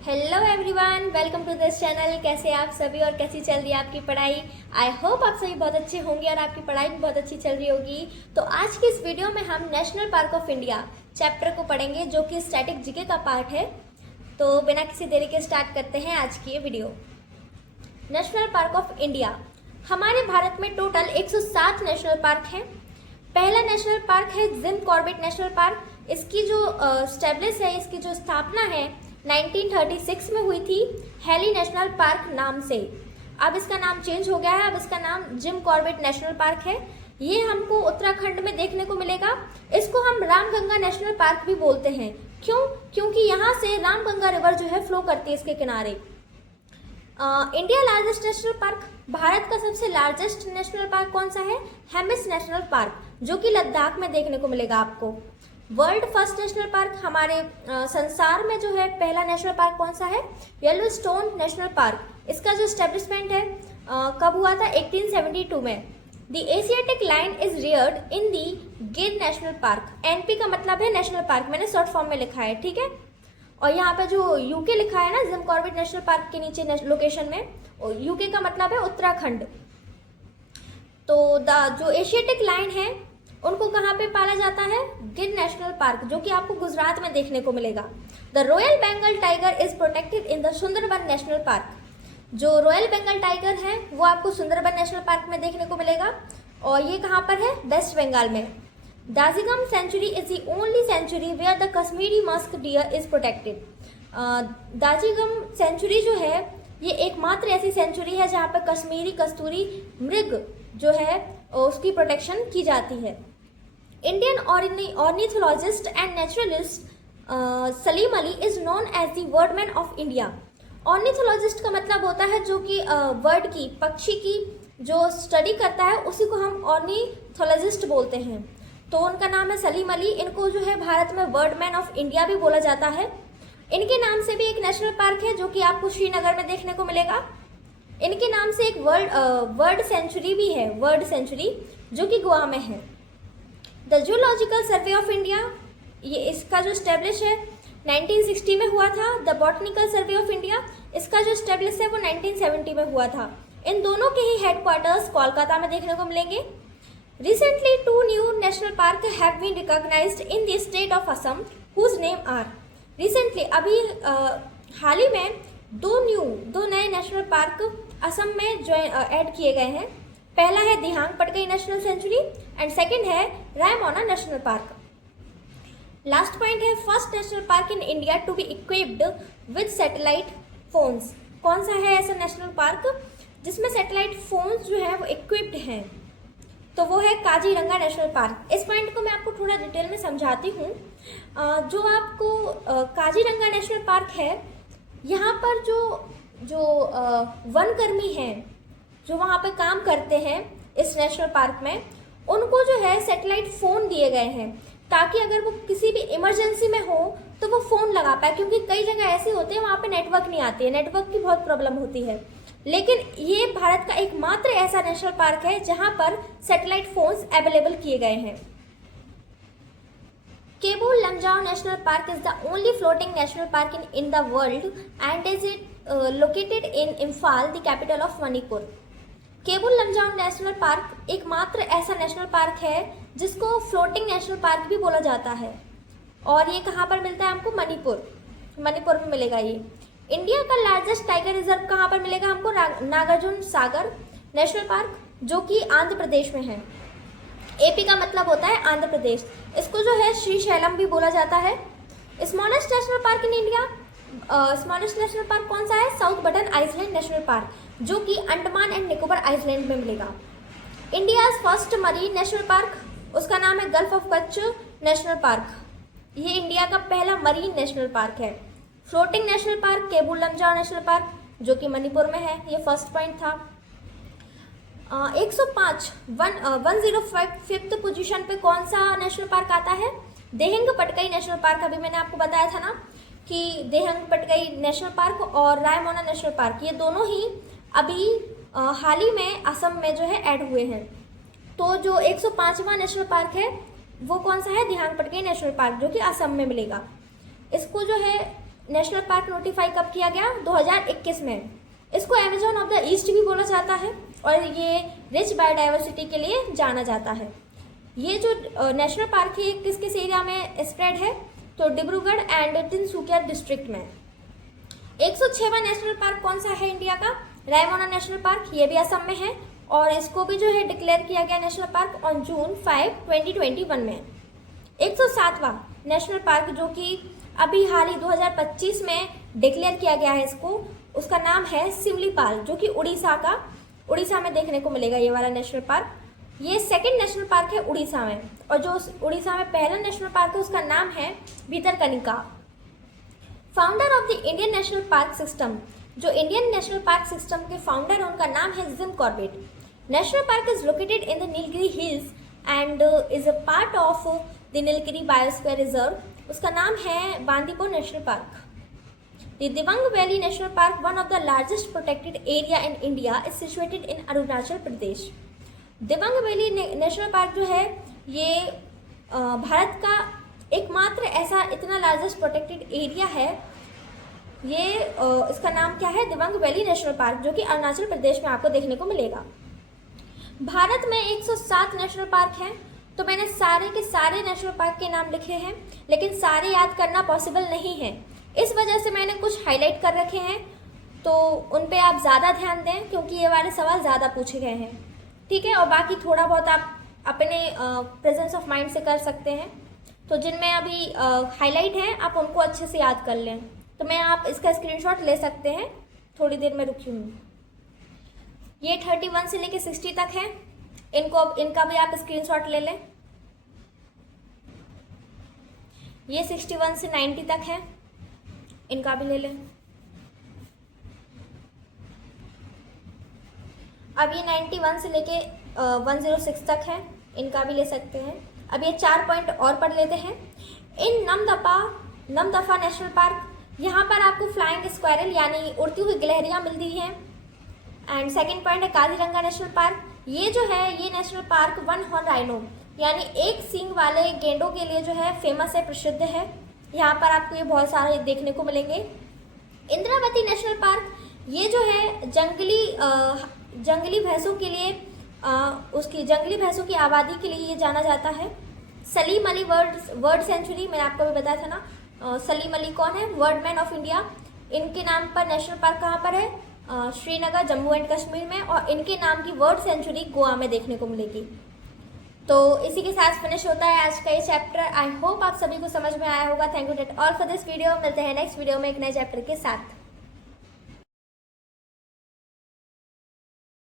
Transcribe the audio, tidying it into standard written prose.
Hello everyone, welcome to this channel. कैसे आप सभी और कैसी चल रही है आपकी पढ़ाई। आई होप आप सभी बहुत अच्छे होंगे और आपकी पढ़ाई भी बहुत अच्छी चल रही होगी। तो आज की इस वीडियो में हम national park of India chapter को पढ़ेंगे, जो कि स्टैटिक जीके का पार्ट है। तो बिना किसी देरी के स्टार्ट करते हैं आज की ये video. National park of India. हमारे भारत में टोटल 107 नेशनल पार्क हैं। पहला नेशनल पार्क है जिम कॉर्बेट नेशनल पार्क। इसकी जो स्टैब्लिश है, इसकी जो स्थापना है 1936 में हुई थी हेली नेशनल पार्क नाम से। अब इसका नाम चेंज हो गया है, अब इसका नाम जिम कॉर्बेट नेशनल पार्क है। ये हमको उत्तराखंड में देखने को मिलेगा। इसको हम रामगंगा नेशनल पार्क भी बोलते हैं। क्यों? क्योंकि यहाँ से रामगंगा रिवर जो है फ्लो करती है इसके किनारे। India largest national park. Bharat का सबसे लार्जेस्ट नेशनल पार्क कौन सा है? हेमिस नेशनल पार्क, जो कि लद्दाख में देखने को मिलेगा आपको। World first national park. हमारे संसार में जो है पहला नेशनल पार्क कौन सा है? Yellowstone national park. इसका जो स्टैब्लिशमेंट है कब हुआ था? 1872 में। The Asiatic lion is reared in the Gir national park. NP का मतलब है नेशनल पार्क, मैंने शॉर्ट फॉर्म में लिखा है, ठीक है। और यहाँ पे जो यूके लिखा है ना जिम कॉर्बेट नेशनल पार्क के नीचे लोकेशन में, यूके का मतलब है उत्तराखंड। तो जो एशियाटिक लाइन है उनको कहाँ पे पाला जाता है? गिर नेशनल पार्क, जो कि आपको गुजरात में देखने को मिलेगा। The royal Bengal tiger is protected in the Sundarban national park. जो रॉयल बंगाल टाइगर है वो आपको सुंदरबन नेशनल पार्क में देखने को मिलेगा। और ये कहाँ पर है? वेस्ट बंगाल में। Dachigam sanctuary is the only sanctuary where the Kashmiri musk deer is protected. Dachigam sanctuary जो है ये एकमात्र ऐसी सेंचुरी है जहाँ पर कश्मीरी कस्तूरी मृग जो है उसकी प्रोटेक्शन की जाती है। Indian ornithologist and naturalist Salim Ali is known as the birdman of India. Ornithologist का मतलब होता है जो कि वर्ड की, पक्षी की जो स्टडी करता है उसी को हम ऑर्निथोलॉजिस्ट बोलते हैं। तो उनका नाम है सलीम अली। इनको जो है भारत में वर्डमैन ऑफ इंडिया भी बोला जाता है। इनके नाम से भी एक नेशनल पार्क है जो कि आपको श्रीनगर में देखने को मिलेगा। इनके नाम से एक वर्ड सेंचुरी भी है, वर्ड सेंचुरी, जो कि गोवा में है। The zoological survey of India, ये इसका जो स्टैब्लिश है 1960 में हुआ था। The botanical survey of India, इसका जो स्टैब्लिश है वो 1970 में हुआ था। इन दोनों के ही हेडक्वार्टर्स कोलकाता में देखने को मिलेंगे। Recently 2 new national park have been recognised in the state of Assam whose name are. Recently अभी हाल ही में दो नए नेशनल पार्क असम में जो ऐड किए गए हैं। पहला है Dehing Patkai national sanctuary and second है Raimona national park. Last point है first national park in India to be equipped with satellite phones. कौन सा है ऐसा नेशनल पार्क जिसमें सैटेलाइट फोन्स जो है वो इक्विप्ड हैं? तो वो है काजीरंगा नेशनल पार्क। इस पॉइंट को मैं आपको थोड़ा डिटेल में समझाती हूँ। जो आपको काजीरंगा नेशनल पार्क है, यहाँ पर जो वनकर्मी हैं जो वहाँ पे काम करते हैं इस नेशनल पार्क में, उनको जो है सैटेलाइट फ़ोन दिए गए हैं ताकि अगर वो किसी भी इमरजेंसी में हो तो वो फ़ोन लगा पाए। क्योंकि कई जगह ऐसे होते हैं वहाँ पे नेटवर्क नहीं आती है, नेटवर्क की बहुत प्रॉब्लम होती है। लेकिन ये भारत का एकमात्र ऐसा नेशनल पार्क है जहाँ पर सैटेलाइट फ़ोन्स अवेलेबल किए गए हैं। Keibul Lamjao national park is the only floating national park in the world and is it located in Imphal, the capital of Manipur. Keibul Lamjao national park एकमात्र ऐसा नेशनल पार्क है जिसको फ्लोटिंग नेशनल पार्क भी बोला जाता है। और ये कहाँ पर मिलता है हमको? मणिपुर में मिलेगा ये। इंडिया का लार्जेस्ट टाइगर रिजर्व कहाँ पर मिलेगा हमको? नागार्जुन सागर नेशनल पार्क, जो कि आंध्र प्रदेश में है। एपी का मतलब होता है आंध्र प्रदेश। इसको जो है श्रीशैलम भी बोला जाता है। Smallest national park in India. Smallest national park कौन सा है? South button island national park, जो कि अंडमान एंड निकोबार आइलैंड में मिलेगा। India's first marine national park, उसका नाम है gulf of Kutch national park. ये इंडिया का पहला मरीन नेशनल पार्क है। Floating national park Keibul Lamjao national park, जो कि मणिपुर में है। ये फर्स्ट पॉइंट था। 105th पोजीशन पे कौन सा नेशनल पार्क आता है? देहंग पटकाई नेशनल पार्क। अभी मैंने आपको बताया था ना कि देहंग पटकाई नेशनल पार्क और रायमोना नेशनल पार्क ये दोनों ही अभी हाल ही में असम में जो है ऐड हुए हैं। तो जो 105वां नेशनल पार्क है वो कौन सा है? दिहांग पटकाई नेशनल पार्क, जो कि असम में मिलेगा। इसको जो है नेशनल पार्क नोटिफाई कब किया गया? 2021 में। इसको अमेजोन ऑफ द ईस्ट भी बोला जाता है और ये रिच बायोडाइवर्सिटी के लिए जाना जाता है। ये जो नेशनल पार्क है किस किस एरिया में स्प्रेड है? तो डिब्रूगढ़ एंड तिनसुकिया डिस्ट्रिक्ट में। 106वां नेशनल पार्क कौन सा है इंडिया का? रायमोना नेशनल पार्क, ये भी असम में है और इसको भी जो है डिक्लेयर किया गया नेशनल पार्क ऑन जून 5, 2021 में। 107वां नेशनल पार्क जो कि अभी हाल ही 2025 में डिक्लेयर किया गया है इसको, उसका नाम है सिमलीपाल, जो कि उड़ीसा में देखने को मिलेगा ये वाला नेशनल पार्क। ये सेकंड नेशनल पार्क है उड़ीसा में, और जो उड़ीसा में पहला नेशनल पार्क है उसका नाम है Bhitarkanika. Founder of the Indian national park system, जो इंडियन नेशनल पार्क सिस्टम के फाउंडर हैं उनका नाम है Jim Corbett. National park is located in the Nilgiri hills and is a part of the Nilgiri biosphere reserve. उसका नाम है Bandipur national park. The Dibang valley national park, one of the largest protected area in India, is situated in Arunachal Pradesh. Dibang valley national park जो है ये भारत का एकमात्र ऐसा इतना लार्जेस्ट प्रोटेक्टेड एरिया है। ये इसका नाम क्या है? दिबांग वैली नेशनल पार्क, जो कि अरुणाचल प्रदेश में आपको देखने को मिलेगा। भारत में 107 नेशनल पार्क हैं। तो मैंने सारे के सारे नेशनल पार्क के नाम लिखे हैं, लेकिन सारे याद करना पॉसिबल नहीं है। इस वजह से मैंने कुछ हाईलाइट कर रखे हैं, तो उन पे आप ज़्यादा ध्यान दें क्योंकि ये वाले सवाल ज़्यादा पूछे गए हैं, ठीक है। और बाकी थोड़ा बहुत आप अपने प्रेजेंस ऑफ माइंड से कर सकते हैं। तो जिनमें अभी हाईलाइट हैं आप उनको अच्छे से याद कर लें। तो मैं आप इसका स्क्रीनशॉट ले सकते हैं, थोड़ी देर में रुकी हूँ। ये 31 से लेके 60 तक है, इनका भी आप स्क्रीनशॉट ले लें। ये 61 से 90 तक है, इनका भी ले लें। अब ये 91 से लेके 106 तक है, इनका भी ले सकते हैं। अब ये 4 पॉइंट और पढ़ लेते हैं। इन नमदफा नेशनल पार्क, यहाँ पर आपको फ्लाइंग स्क्वायरल यानी उड़ती हुई गिलहरियाँ मिलती हैं। एंड सेकंड पॉइंट है काजीरंगा नेशनल पार्क। ये जो है ये national park one horn rhino यानी एक सींग वाले गेंडों के लिए जो है फेमस है, प्रसिद्ध है। यहाँ पर आपको ये बहुत सारे देखने को मिलेंगे। इंद्रावती नेशनल पार्क, ये जो है जंगली भैंसों के लिए उसकी जंगली भैंसों की आबादी के लिए ये जाना जाता है। सलीम अली वर्ड सेंचुरी, मैंने आपको भी बताया था ना, सलीम अली कौन है? Word man of India. इनके नाम पर नेशनल पार्क कहाँ पर है? श्रीनगर, जम्मू एंड कश्मीर में, और इनके नाम की वर्ड सेंचुरी गोवा में देखने को मिलेगी। तो इसी के साथ फिनिश होता है आज का ये चैप्टर। आई होप आप सभी को समझ में आया होगा। Thank you that all for this video. मिलते हैं नेक्स्ट वीडियो में एक नए चैप्टर के साथ।